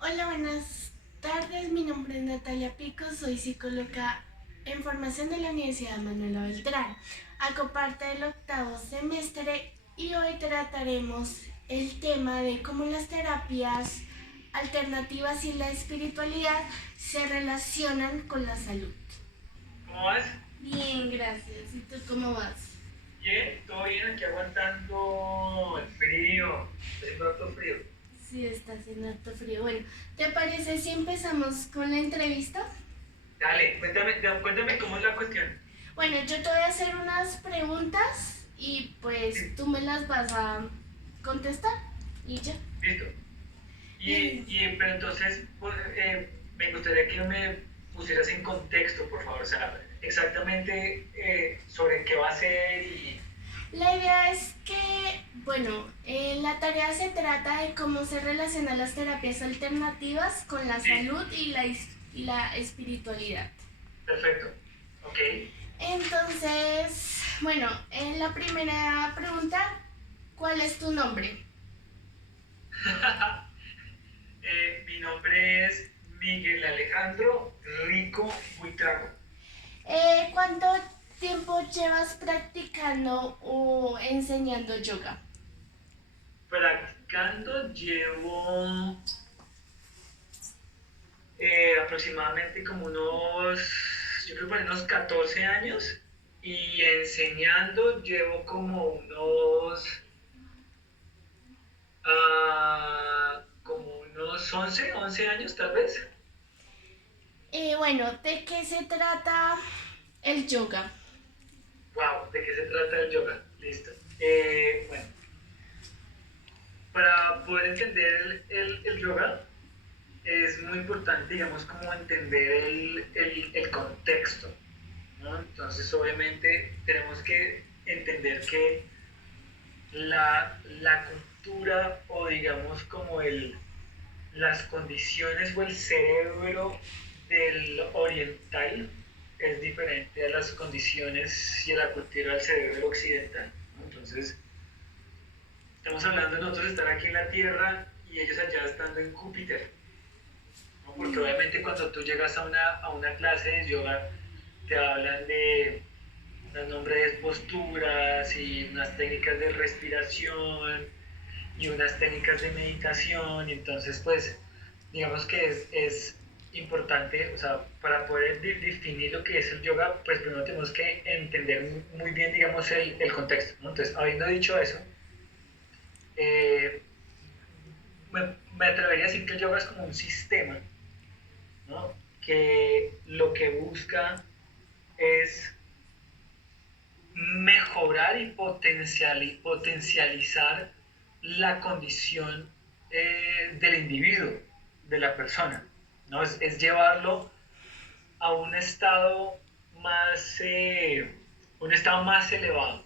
Hola, buenas tardes. Mi nombre es Natalia Pico, soy psicóloga en formación de la Universidad Manuela Beltrán. Hago parte del octavo semestre y hoy trataremos el tema de cómo las terapias alternativas y la espiritualidad se relacionan con la salud. ¿Cómo vas? Bien, gracias. ¿Y tú cómo vas? Bien, todo bien, aquí aguantando el frío. Está haciendo harto frío. Sí, está haciendo harto frío. Bueno, ¿te parece si empezamos con la entrevista? Dale, cuéntame cómo es la cuestión. Bueno, yo te voy a hacer unas preguntas y pues Sí, tú me las vas a contestar y ya. listo. Bien. Pero entonces, pues, me gustaría que me pusieras en contexto, por favor. O sea, exactamente sobre qué va a ser y... La idea es que, bueno, la tarea se trata de cómo se relacionan las terapias alternativas con la Sí, salud y la espiritualidad. perfecto. Ok. Entonces, bueno, en la primera pregunta, ¿cuál es tu nombre? Mi nombre es Miguel Alejandro Rico Buitrago. ¿Cuánto tiempo llevas practicando o enseñando yoga? Practicando llevo aproximadamente como yo creo que unos 14 años y enseñando llevo como unos 11 años tal vez. Bueno, ¿de qué se trata el yoga? Wow, ¿de qué se trata el yoga? Listo. Bueno, para poder entender el yoga es muy importante, digamos, como entender el contexto, ¿no? Entonces, obviamente, tenemos que entender que la cultura o digamos como las condiciones o el cerebro del oriental es diferente a las condiciones y a la cultura del cerebro occidental, ¿no? Entonces, estamos hablando de nosotros estar aquí en la Tierra y ellos allá estando en Júpiter, ¿no? Porque obviamente cuando tú llegas a una clase de yoga, te hablan de unos nombres de posturas y unas técnicas de respiración y unas técnicas de meditación. Y entonces, pues, digamos que es importante, o sea, para poder definir lo que es el yoga, pues primero tenemos que entender muy bien, digamos, el contexto, ¿no? Entonces, habiendo dicho eso, eh, me atrevería a decir que el yoga es como un sistema, ¿no? Que lo que busca es mejorar y potencializar la condición del individuo, de la persona, ¿no? Es llevarlo a un estado más elevado.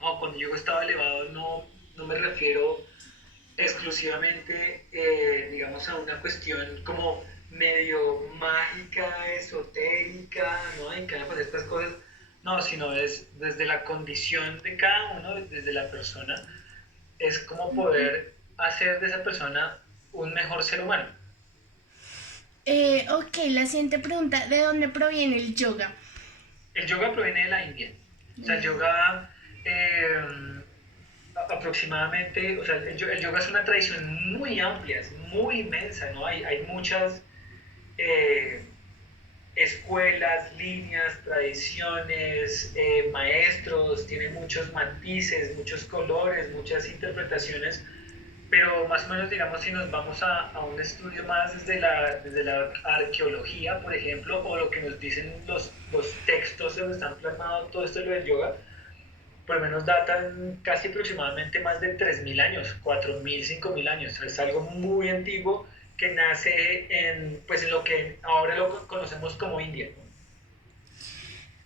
¿No? Cuando digo estado elevado no me refiero exclusivamente, digamos, a una cuestión como medio mágica, esotérica, ¿no? Y que van a pasar estas cosas. No, sino es desde la condición de cada uno, desde la persona, es como poder hacer de esa persona un mejor ser humano. Ok, la siguiente pregunta, ¿de dónde proviene el yoga? El yoga proviene de la India. O sea, el Mm. yoga aproximadamente, o sea, el yoga es una tradición muy amplia, es muy inmensa, ¿no? Hay muchas eh, escuelas, líneas, tradiciones, maestros, tiene muchos matices, muchos colores, muchas interpretaciones, pero más o menos, digamos, si nos vamos a un estudio más desde la arqueología, por ejemplo, o lo que nos dicen los textos donde están plasmados todo esto de lo del yoga, por lo menos datan casi aproximadamente más de 3.000 años, 4.000, 5.000 años. Es algo muy antiguo que nace pues en lo que ahora lo conocemos como India.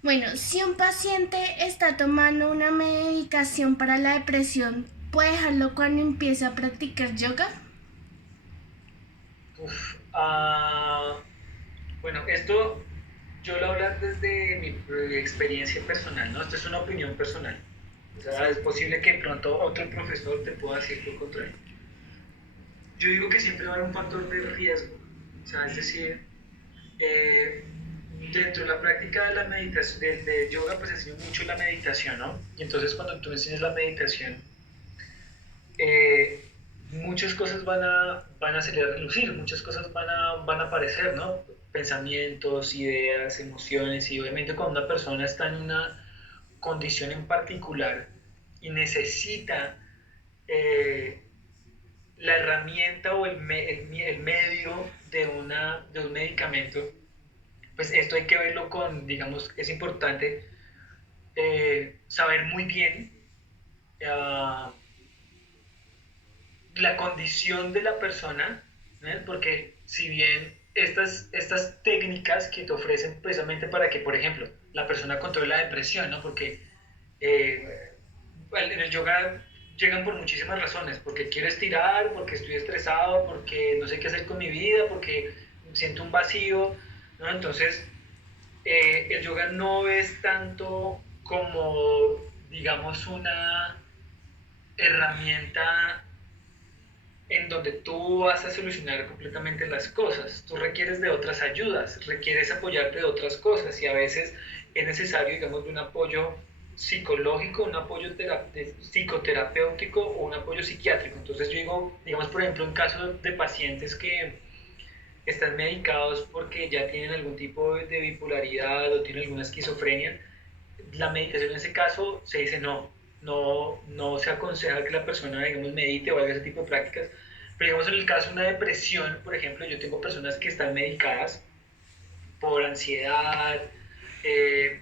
Bueno, si un paciente está tomando una medicación para la depresión, ¿puede dejarlo cuando empiece a practicar yoga? Uf, bueno, esto yo lo voy a hablar desde mi experiencia personal, ¿no? Esto es una opinión personal. O sea, es posible que pronto otro profesor te pueda decir lo contrario. yo digo que siempre va a haber un factor de riesgo. O sea, es decir, eh, dentro de la práctica de la meditación, de yoga, pues enseño mucho la meditación, ¿no? Y entonces cuando tú enseñas la meditación, muchas cosas van a salir a relucir, muchas cosas van a aparecer, ¿no? Pensamientos, ideas, emociones, y obviamente cuando una persona está en una condición en particular y necesita eh, la herramienta o el medio de un medicamento, pues esto hay que verlo con, digamos, es importante saber muy bien uh, la condición de la persona, ¿no? Porque si bien estas técnicas que te ofrecen precisamente para que, por ejemplo, la persona controle la depresión, ¿no? Porque eh, en el yoga llegan por muchísimas razones, porque quiero estirar, porque estoy estresado, porque no sé qué hacer con mi vida, porque siento un vacío, ¿no? Entonces, el yoga no es tanto como, digamos, una herramienta en donde tú vas a solucionar completamente las cosas. Tú requieres de otras ayudas, requieres apoyarte de otras cosas y a veces es necesario, digamos, de un apoyo psicológico, un apoyo psicoterapéutico o un apoyo psiquiátrico. Entonces yo digo, digamos, por ejemplo, en caso de pacientes que están medicados porque ya tienen algún tipo de bipolaridad o tienen alguna esquizofrenia, la meditación en ese caso se dice no se aconseja que la persona, digamos, medite o haga ese tipo de prácticas. Pero digamos, en el caso de una depresión, por ejemplo, yo tengo personas que están medicadas por ansiedad,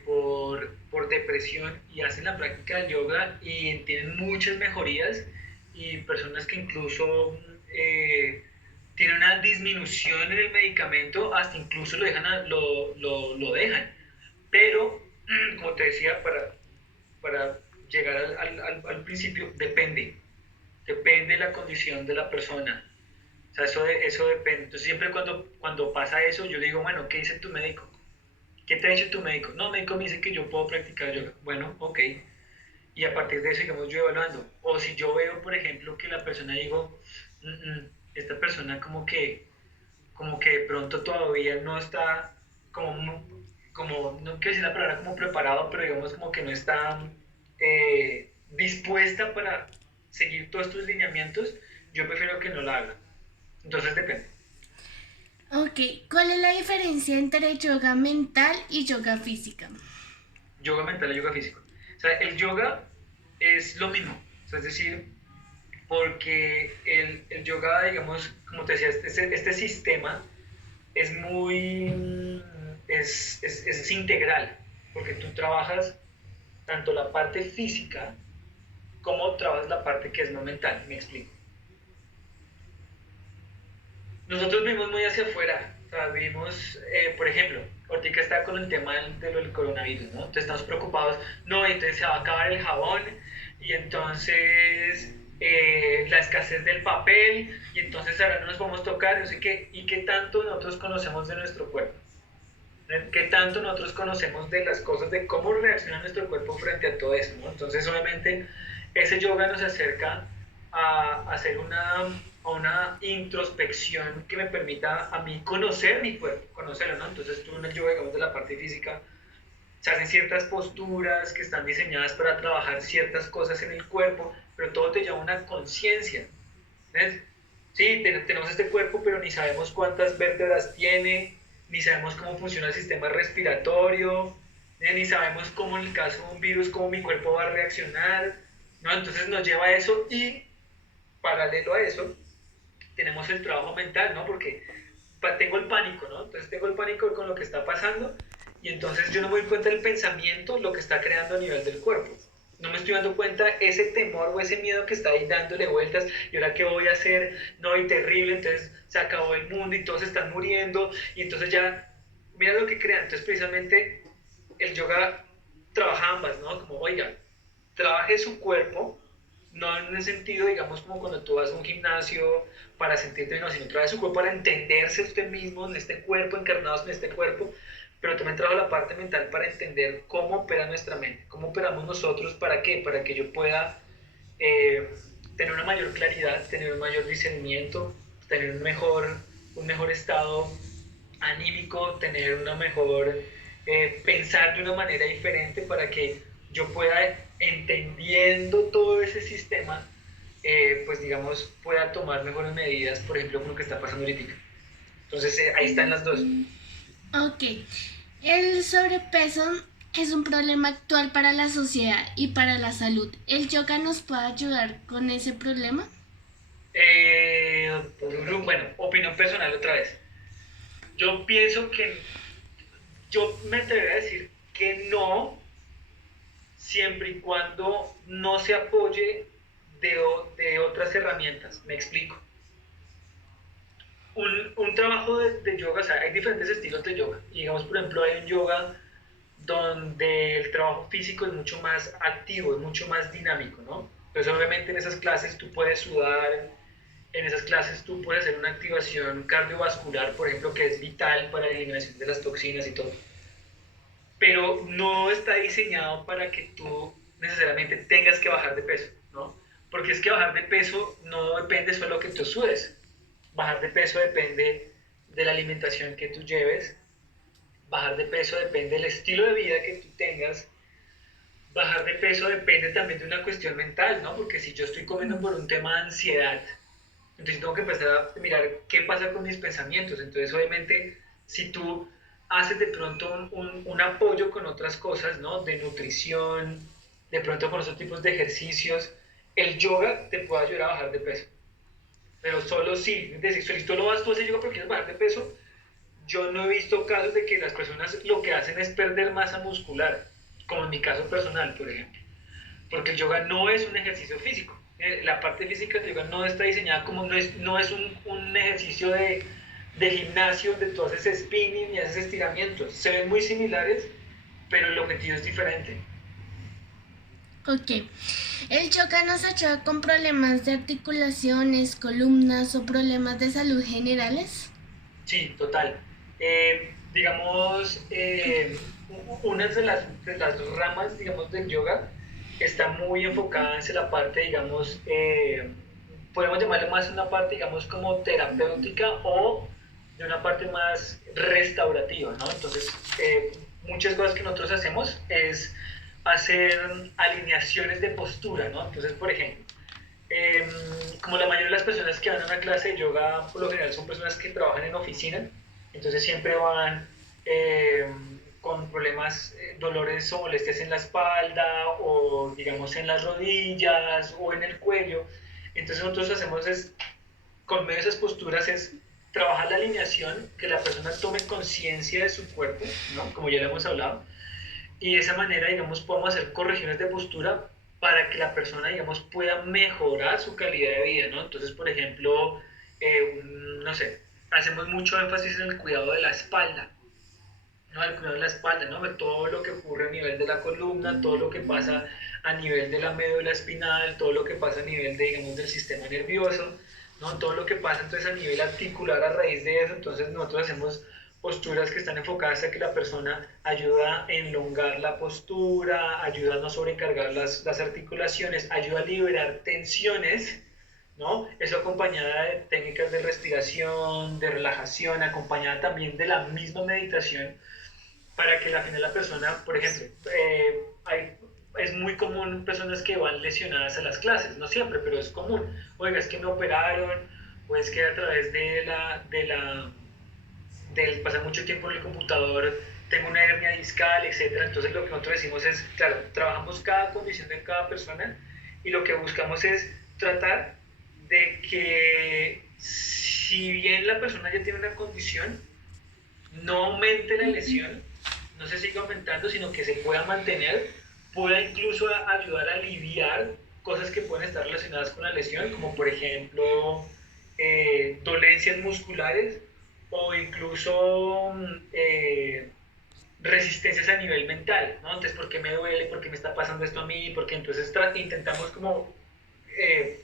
por depresión y hacen la práctica del yoga y tienen muchas mejorías y personas que incluso tienen una disminución en el medicamento, hasta incluso lo dejan. Pero, como te decía, para llegar al principio, depende de la condición de la persona. O sea, eso depende. Entonces, siempre cuando pasa eso, yo le digo, bueno, ¿qué dice tu médico? ¿Qué te ha dicho tu médico? No, el médico me dice que yo puedo practicar yoga. Bueno, ok. Y a partir de eso, digamos, yo evaluando. O si yo veo, por ejemplo, que la persona digo, esta persona como que de pronto todavía no está no quiero decir la palabra como preparado, pero digamos como que no está dispuesta para seguir todos estos lineamientos, yo prefiero que no la haga. Entonces depende. Ok, ¿cuál es la diferencia entre yoga mental y yoga física? Yoga mental y yoga físico. O sea, el yoga es lo mismo. O sea, es decir, porque el yoga, digamos, como te decía, este sistema es es integral, porque tú trabajas tanto la parte física como trabajas la parte que es no mental, me explico. Nosotros vivimos muy hacia afuera, o sea, vivimos, por ejemplo, ahorita está con el tema del coronavirus, ¿no? Entonces estamos preocupados, no, entonces se va a acabar el jabón y entonces la escasez del papel y entonces ahora no nos podemos tocar, no sé qué, y qué tanto nosotros conocemos de nuestro cuerpo. ¿Qué tanto nosotros conocemos de las cosas, de cómo reacciona nuestro cuerpo frente a todo eso, ¿no? Entonces, obviamente, ese yoga nos acerca a hacer una introspección que me permita a mí conocer mi cuerpo, conocerlo, ¿no? Entonces, tú en el yoga, digamos, de la parte física, se hacen ciertas posturas que están diseñadas para trabajar ciertas cosas en el cuerpo, pero todo te lleva a una conciencia. ¿Ves? Sí, tenemos este cuerpo, pero ni sabemos cuántas vértebras tiene, ni sabemos cómo funciona el sistema respiratorio, ni sabemos cómo en el caso de un virus, cómo mi cuerpo va a reaccionar, ¿no? Entonces nos lleva a eso y paralelo a eso tenemos el trabajo mental, ¿no? Porque tengo el pánico, ¿no? Entonces tengo el pánico con lo que está pasando y entonces yo no me doy cuenta del pensamiento, lo que está creando a nivel del cuerpo. No me estoy dando cuenta ese temor o ese miedo que está ahí dándole vueltas y ahora qué voy a hacer, no, y terrible, entonces se acabó el mundo y todos están muriendo y entonces ya, mira lo que crean. Entonces precisamente el yoga trabaja ambas, ¿no? Como, oiga, trabaje su cuerpo, no en el sentido, digamos, como cuando tú vas a un gimnasio para sentirte bien, sino trabaje su cuerpo para entenderse usted mismo en este cuerpo, encarnados en este cuerpo, pero también trabajo la parte mental para entender cómo opera nuestra mente, cómo operamos nosotros, ¿para qué? Para que yo pueda eh, tener una mayor claridad, tener un mayor discernimiento, tener un mejor estado anímico, tener una mejor, pensar de una manera diferente para que yo pueda, entendiendo todo ese sistema, pues digamos, pueda tomar mejores medidas, por ejemplo, con lo que está pasando ahorita. Entonces, ahí están las dos. Mm, ok. El sobrepeso es un problema actual para la sociedad y para la salud. ¿El yoga nos puede ayudar con ese problema? Bueno, opinión personal otra vez. Yo pienso que, yo me atrevería a decir que no, siempre y cuando no se apoye de otras herramientas. Me explico. Un trabajo de yoga, o sea, hay diferentes estilos de yoga. Y digamos, por ejemplo, hay un yoga donde el trabajo físico es mucho más activo, es mucho más dinámico, ¿no? Entonces, obviamente, en esas clases tú puedes sudar, en esas clases tú puedes hacer una activación cardiovascular, por ejemplo, que es vital para la eliminación de las toxinas y todo. Pero no está diseñado para que tú necesariamente tengas que bajar de peso, ¿no? Porque es que bajar de peso no depende solo que tú sudes. Bajar de peso depende de la alimentación que tú lleves. Bajar de peso depende del estilo de vida que tú tengas. Bajar de peso depende también de una cuestión mental, ¿no? Porque si yo estoy comiendo por un tema de ansiedad, entonces tengo que empezar a mirar qué pasa con mis pensamientos. Entonces, obviamente, si tú haces de pronto un apoyo con otras cosas, ¿no? De nutrición, de pronto con otros tipos de ejercicios, el yoga te puede ayudar a bajar de peso. Pero solo si, es decir, si tú lo vas tú a hacer yoga porque quieres bajar de peso, yo no he visto casos de que las personas lo que hacen es perder masa muscular, como en mi caso personal, por ejemplo. Porque el yoga no es un ejercicio físico. La parte física del yoga no está diseñada como, no es un ejercicio de gimnasio donde tú haces spinning y haces estiramientos. Se ven muy similares, pero el objetivo es diferente. Ok. ¿El yoga nos ayuda con problemas de articulaciones, columnas o problemas de salud generales? Sí, total. Digamos, una de las ramas, digamos, del yoga está muy enfocada en la parte, digamos, podemos llamarle más una parte, digamos, como terapéutica o de una parte más restaurativa, ¿no? Entonces, muchas cosas que nosotros hacemos es hacer alineaciones de postura, ¿no? Entonces, por ejemplo, eh, como la mayoría de las personas que van a una clase de yoga, por lo general son personas que trabajan en oficina, entonces siempre van eh, con problemas, dolores o molestias en la espalda o digamos en las rodillas o en el cuello. Entonces nosotros hacemos es, con medio de esas posturas, es trabajar la alineación, que la persona tome conciencia de su cuerpo, ¿no? Como ya lo hemos hablado, y de esa manera, digamos, podemos hacer correcciones de postura para que la persona, digamos, pueda mejorar su calidad de vida, ¿no? Entonces, por ejemplo, no sé, hacemos mucho énfasis en el cuidado de la espalda, ¿no? El cuidado de la espalda, ¿no? Todo lo que ocurre a nivel de la columna, todo lo que pasa a nivel de la médula espinal, todo lo que pasa a nivel de, digamos, del sistema nervioso, ¿no? Todo lo que pasa entonces a nivel articular a raíz de eso, entonces nosotros hacemos posturas que están enfocadas a que la persona ayuda a enlongar la postura, ayuda a no sobrecargar las articulaciones, ayuda a liberar tensiones, ¿no? Eso acompañada de técnicas de respiración, de relajación, acompañada también de la misma meditación, para que al final la persona, por ejemplo, es muy común personas que van lesionadas a las clases, no siempre, pero es común. Oiga, es que me operaron, o es que a través del pasar mucho tiempo en el computador tengo una hernia discal, etcétera. Entonces lo que nosotros decimos es, claro, trabajamos cada condición de cada persona y lo que buscamos es tratar de que si bien la persona ya tiene una condición, no aumente la lesión, no se siga aumentando, sino que se pueda mantener, pueda incluso ayudar a aliviar cosas que pueden estar relacionadas con la lesión, como por ejemplo dolencias musculares o incluso resistencias a nivel mental, ¿no? Entonces, ¿por qué me duele? ¿Por qué me está pasando esto a mí? Porque entonces intentamos como eh,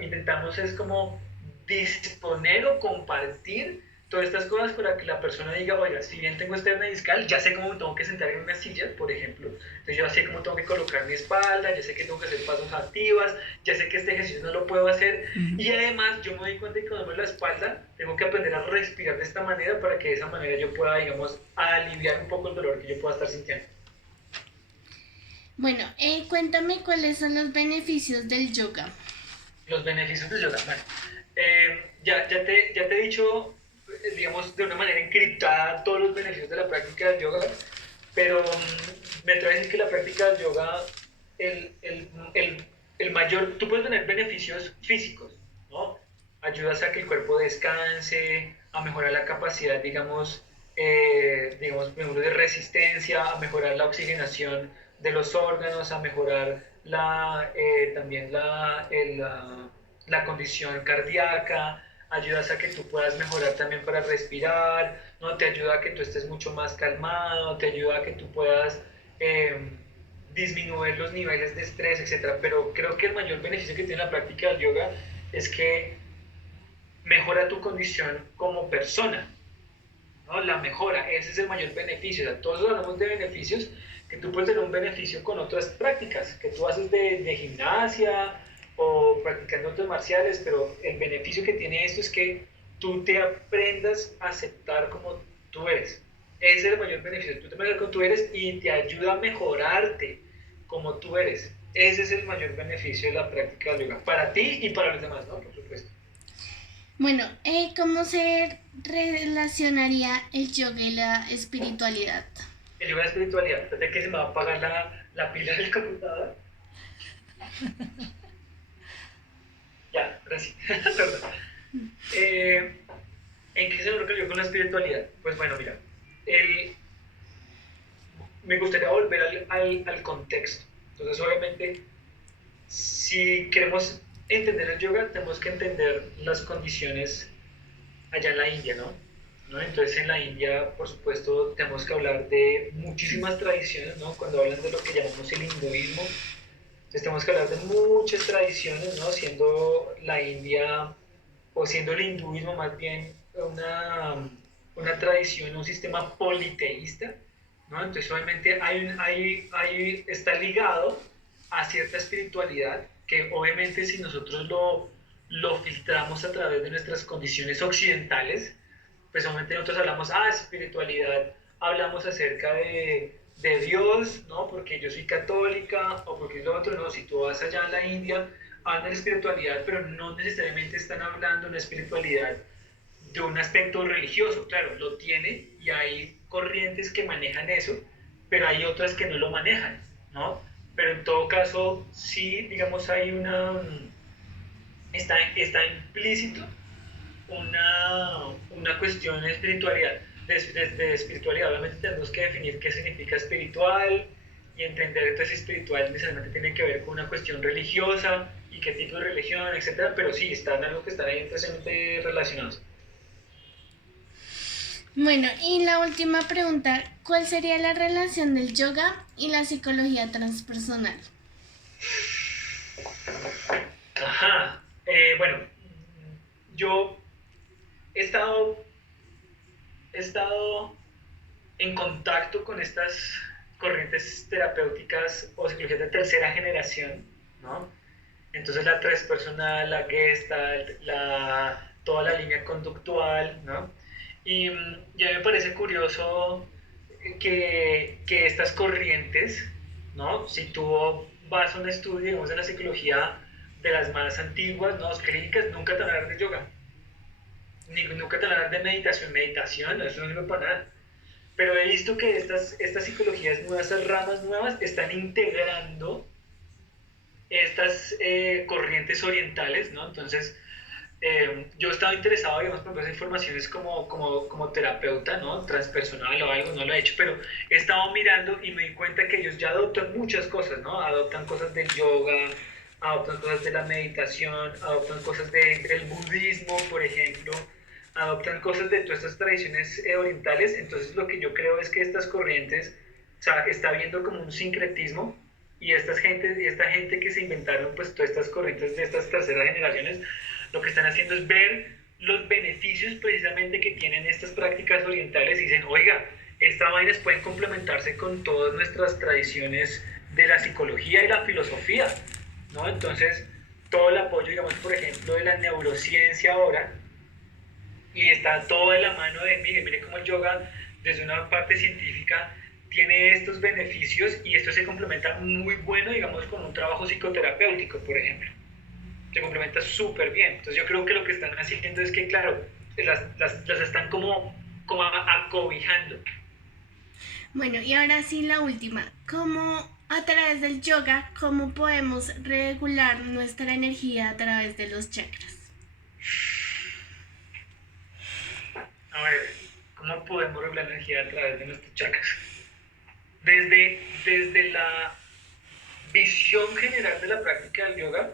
intentamos es como disponer o compartir todas estas cosas para que la persona diga, oiga, si bien tengo esta hernia discal, ya sé cómo me tengo que sentar en una silla, por ejemplo. Entonces yo sé cómo tengo que colocar mi espalda, ya sé que tengo que hacer pasos activas, ya sé que este ejercicio no lo puedo hacer. Y además yo me doy cuenta que cuando me la espalda, tengo que aprender a respirar de esta manera para que de esa manera yo pueda, digamos, aliviar un poco el dolor que yo pueda estar sintiendo. Bueno, cuéntame cuáles son los beneficios del yoga. Los beneficios del yoga. Bueno, ya te he dicho, digamos, de una manera encriptada todos los beneficios de la práctica del yoga, pero me atrevo a decir que la práctica del yoga, el, el, el, el mayor, tú puedes tener beneficios físicos, ¿no? Ayudas a que el cuerpo descanse, a mejorar la capacidad, digamos, de resistencia, a mejorar la oxigenación de los órganos, a mejorar también la condición cardíaca, ayudas a que tú puedas mejorar también para respirar, ¿no? Te ayuda a que tú estés mucho más calmado, te ayuda a que tú puedas eh, disminuir los niveles de estrés, etcétera. Pero creo que el mayor beneficio que tiene la práctica del yoga es que mejora tu condición como persona, ¿no? La mejora, ese es el mayor beneficio. O sea, todos hablamos de beneficios, que tú puedes tener un beneficio con otras prácticas, que tú haces de gimnasia o practicando artes marciales, pero el beneficio que tiene esto es que tú te aprendas a aceptar como tú eres. Ese es el mayor beneficio. Tú te aceptas como tú eres y te ayuda a mejorarte como tú eres. Ese es el mayor beneficio de la práctica del yoga. Para ti y para los demás, ¿no? Por supuesto. Bueno, ¿cómo se relacionaría el yoga y la espiritualidad? El yoga de espiritualidad. Espérate que se me va a apagar la pila del computador. Ya, ahora sí. Perdón. Eh, ¿En qué se lo yo con la espiritualidad? Pues bueno, mira, el, me gustaría volver al contexto. Entonces, obviamente, si queremos entender el yoga, tenemos que entender las condiciones allá en la India, ¿no? ¿No? Entonces, en la India, por supuesto, tenemos que hablar de muchísimas tradiciones, ¿no? Cuando hablan de lo que llamamos el hinduismo, entonces tenemos que hablar de muchas tradiciones, ¿no? Siendo la India, o siendo el hinduismo más bien una tradición, un sistema politeísta, ¿no? Entonces obviamente está ligado a cierta espiritualidad que obviamente si nosotros lo filtramos a través de nuestras condiciones occidentales, pues obviamente nosotros hablamos, espiritualidad, hablamos acerca de Dios, ¿no? Porque yo soy católica o porque es lo otro, no, si tú vas allá a la India, hablan de espiritualidad, pero no necesariamente están hablando de una espiritualidad de un aspecto religioso, claro, lo tiene y hay corrientes que manejan eso, pero hay otras que no lo manejan, ¿no? Pero en todo caso, sí, digamos, está implícito una cuestión de espiritualidad. De espiritualidad, obviamente tenemos que definir qué significa espiritual y entender entonces espiritual necesariamente tiene que ver con una cuestión religiosa y qué tipo de religión, etcétera, pero sí, están algo que están ahí intensamente relacionados. Bueno, y la última pregunta, ¿cuál sería la relación del yoga y la psicología transpersonal? Ajá, bueno, yo he estado, he estado en contacto con estas corrientes terapéuticas o psicologías de tercera generación, ¿no? Entonces la transpersonal, la gestalt, toda la línea conductual, ¿no? Y ya me parece curioso que estas corrientes, ¿no? Si tú vas a un estudio, digamos, de la psicología de las más antiguas, ¿no? Clínicas, nunca te van a hablar de yoga, ni nunca te van a hablar de meditación, no, eso no sirve para nada. Pero he visto que estas psicologías nuevas, estas ramas nuevas, están integrando estas corrientes orientales, ¿no? Entonces, yo he estado interesado, digamos, por esas informaciones como terapeuta, ¿no? Transpersonal o algo, no lo he hecho, pero he estado mirando y me di cuenta que ellos ya adoptan muchas cosas, ¿no? Adoptan cosas del yoga, adoptan cosas de la meditación, adoptan cosas del budismo, por ejemplo, adoptan cosas de todas estas tradiciones orientales. Entonces, lo que yo creo es que estas corrientes, o sea, está viendo como un sincretismo y esta gente que se inventaron pues todas estas corrientes de estas terceras generaciones, lo que están haciendo es ver los beneficios precisamente que tienen estas prácticas orientales y dicen, oiga, estas vainas pueden complementarse con todas nuestras tradiciones de la psicología y la filosofía, ¿no? Entonces, todo el apoyo, digamos, por ejemplo, de la neurociencia ahora, y está todo de la mano de, mire cómo el yoga, desde una parte científica, tiene estos beneficios y esto se complementa muy bueno, digamos, con un trabajo psicoterapéutico, por ejemplo. Se complementa súper bien. Entonces yo creo que lo que están haciendo es que, claro, las están como acobijando. Bueno, y ahora sí la última. ¿Cómo a través del yoga, cómo podemos regular nuestra energía a través de los chakras? A ver, ¿cómo podemos regular la energía a través de nuestros chakras? Desde la visión general de la práctica del yoga,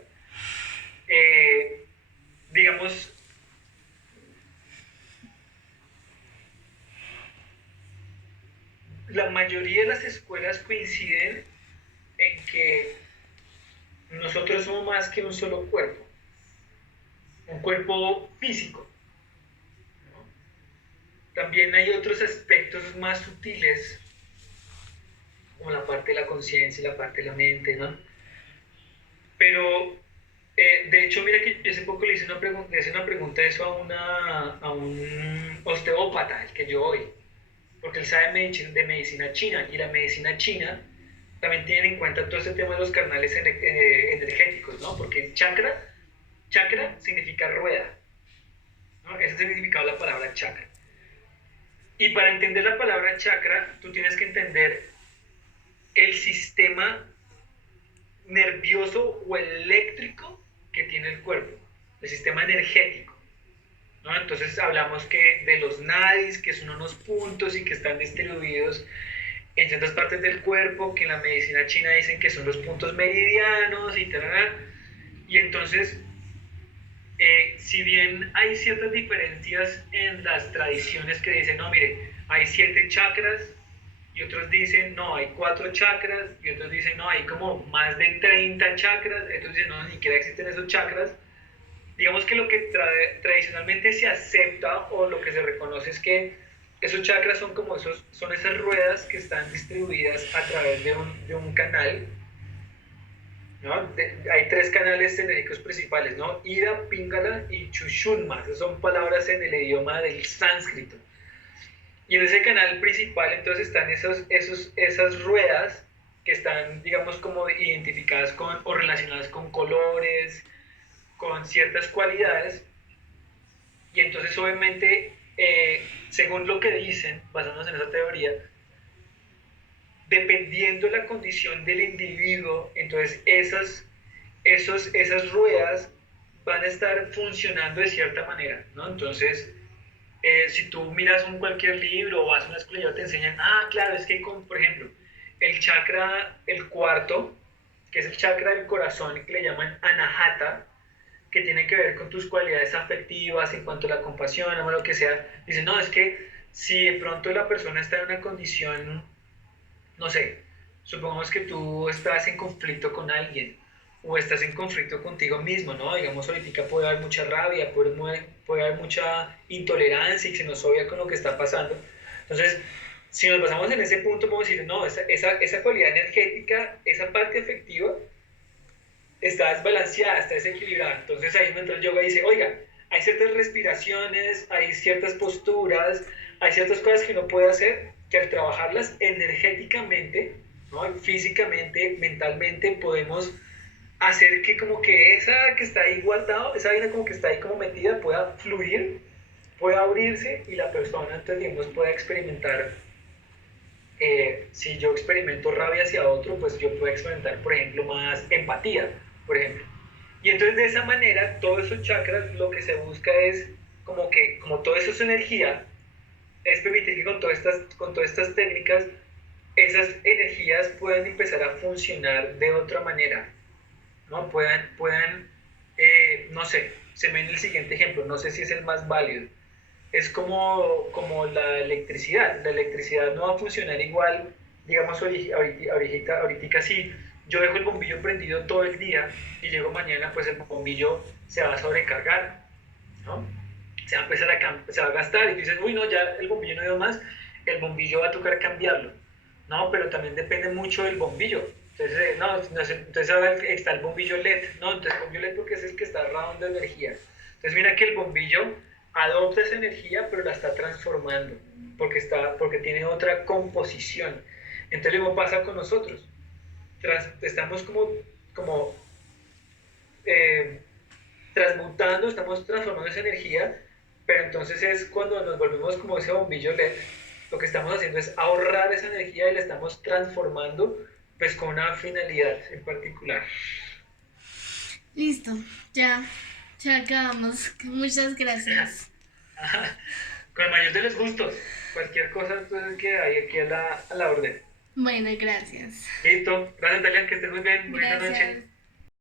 eh, digamos, la mayoría de las escuelas coinciden en que nosotros somos más que un solo cuerpo, un cuerpo físico, ¿no? También hay otros aspectos más sutiles, como la parte de la conciencia y la parte de la mente, ¿no? Pero, de hecho, mira que yo hace poco le hice una pregunta eso a un osteópata, el que yo voy, porque él sabe de medicina china, y la medicina china también tiene en cuenta todo este tema de los canales energéticos, ¿no? Porque chakra significa rueda, ¿no? Ese es el significado de la palabra chakra. Y para entender la palabra chakra, tú tienes que entender el sistema nervioso o eléctrico que tiene el cuerpo, el sistema energético, ¿no? Entonces hablamos que de los nadis, que son unos puntos y que están distribuidos en ciertas partes del cuerpo, que en la medicina china dicen que son los puntos meridianos y tal. Y entonces, si bien hay ciertas diferencias en las tradiciones que dicen, no, mire, hay 7 chakras, y otros dicen, no, hay 4 chakras, y otros dicen, no, hay como más de 30 chakras, entonces dicen, no, ni siquiera existen esos chakras. Digamos que lo que tradicionalmente se acepta o lo que se reconoce es que esos chakras son como son esas ruedas que están distribuidas a través de un canal, ¿no? Hay 3 canales energéticos principales, ¿no? Ida, Pingala y Chushulma. Esas son palabras en el idioma del sánscrito. Y en ese canal principal entonces están esas ruedas que están, digamos, como identificadas con o relacionadas con colores, con ciertas cualidades. Y entonces obviamente, según lo que dicen, basándonos en esa teoría, dependiendo de la condición del individuo, entonces esas ruedas van a estar funcionando de cierta manera, ¿no? Entonces, si tú miras cualquier libro o vas a una escuela y te enseñan, claro, es que, por ejemplo, el chakra, el cuarto, que es el chakra del corazón, que le llaman anahata, que tiene que ver con tus cualidades afectivas en cuanto a la compasión o lo que sea, dicen, no, es que si de pronto la persona está en una condición, no sé, supongamos que tú estás en conflicto con alguien o estás en conflicto contigo mismo, ¿no? Digamos, ahorita puede haber mucha rabia, puede haber mucha intolerancia y xenofobia con lo que está pasando. Entonces, si nos basamos en ese punto, podemos decir, no, esa cualidad energética, esa parte efectiva, está desbalanceada, está desequilibrada. Entonces ahí entra el yoga y dice, oiga, hay ciertas respiraciones, hay ciertas posturas, hay ciertas cosas que uno puede hacer que al trabajarlas energéticamente, ¿no? Físicamente, mentalmente, podemos hacer que como que esa que está ahí guardado, esa vaina como que está ahí como metida, pueda fluir, pueda abrirse y la persona entonces digamos pueda experimentar. Si yo experimento rabia hacia otro, pues yo puedo experimentar, por ejemplo, más empatía, por ejemplo. Y entonces de esa manera, todos esos chakras lo que se busca es como todo eso es energía, es permitir que con todas estas técnicas, esas energías puedan empezar a funcionar de otra manera, ¿no? Puedan no sé, se me viene el siguiente ejemplo, no sé si es el más válido. Es como la electricidad. La electricidad no va a funcionar igual, digamos, ahorita si yo dejo el bombillo prendido todo el día y llego mañana, pues el bombillo se va a sobrecargar, ¿no? se va a empezar se va a gastar y tú dices, uy, no, ya el bombillo no dio más, el bombillo va a tocar cambiarlo. No, pero también depende mucho del bombillo. Entonces, no sé, entonces ahora está el bombillo LED, no, entonces el bombillo LED porque es el que está ahorrando energía. Entonces mira que el bombillo adopta esa energía, pero la está transformando, porque tiene otra composición. Entonces lo mismo pasa con nosotros. Estamos como eh, transmutando, estamos transformando esa energía, pero entonces es cuando nos volvemos como ese bombillo LED, lo que estamos haciendo es ahorrar esa energía y la estamos transformando pues con una finalidad en particular. Listo, ya, ya acabamos. Muchas gracias. Con el mayor de los gustos, cualquier cosa entonces que hay aquí a la orden. Bueno, gracias. Listo, gracias Natalia, que estés muy bien, bonita Gracias. noche.